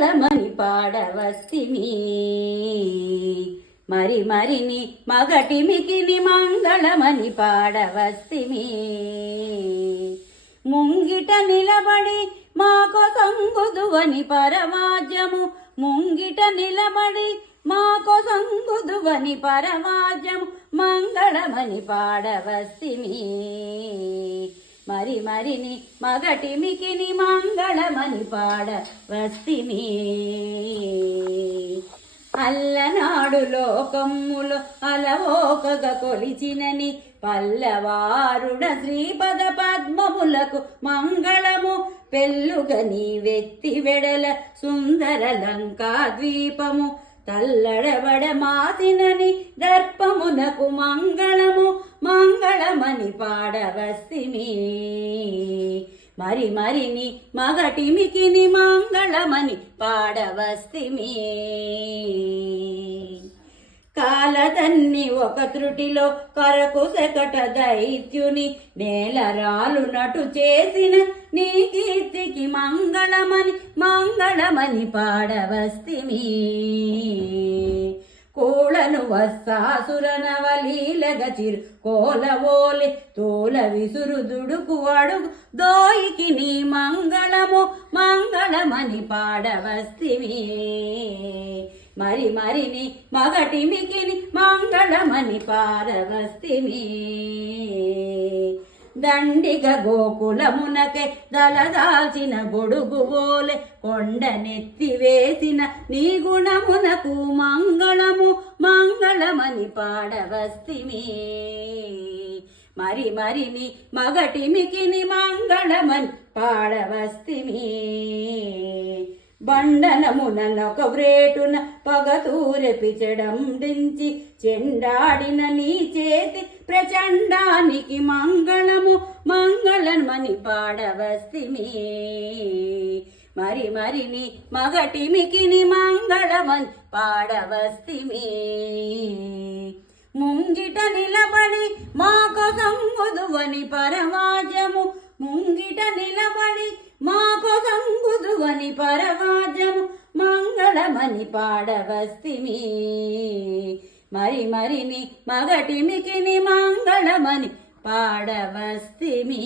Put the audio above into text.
మంగళమని పాడవస్తిమి మరి మరిని మగటిమికిని మంగళమని పాడవస్తిమి ముంగిట నిలబడి మాకు సంగుదువని పరవాద్యము ముంగిట నిలబడి మాకు సంగుదువని పరవాద్యము మంగళమని పాడవస్తిమి మరి మరిని మగటిమికిని మంగళమని పాడవస్తిమి అల్లనాడు లోకమ్ములు అలవోకగా కొలిచినని పల్లవారుడ శ్రీపద పద్మములకు మంగళము పెళ్ళుగా నీవెత్తి వెడల సుందర లంకా ద్వీపము తల్లడబడ మాసినని దర్పమునకు మంగళము మంగళమని పాడవస్తిమి మరి మరిని మగటిమికిని మంగళమని పాడవస్తిమి కాలదన్ని ఒక త్రుటిలో కరకు శకట దైత్యుని నేలరాలు నటు చేసిన నీ కీర్తికి మంగళమని మంగళమని పాడవస్తిమి కోళను వత్సాసురనవలీలగ చిరు కోలవోలె తోల విసురు దుడుకు అడుగు దోయికి నీ మంగళము మంగళమని పాడవస్తిమి మరి మరిని మగటిమికిని మంగళమని పాడవస్తిమి దండిగ గోకులమునకే దళదాల్చిన గొడుగు బోలె కొండనెత్తి వేసిన నీ గుణమునకు మంగళము మంగళమని పాడవస్తిమి మరి మరిని మగటిమికిని మంగళమని పాడవస్తిమి బండనమునొక వ్రేటున పగతూరెపిచడం దించి చెండాడిన నీ చేతి ప్రచండానికి మంగళము మంగళమని పాడవస్తిమి మరి మరిని మగటిమికిని మంగళమని పాడవస్తిమి ముంగిట నిలబడి మాకు సంగుదువని పరవాద్యము ముంగిట నిలబడి మాకు సంగుదువని పరవాద్యము మంగళమని పాడవస్తిమి మరి మరిని మగటిమికిని మంగళమని పాడవస్తిమి.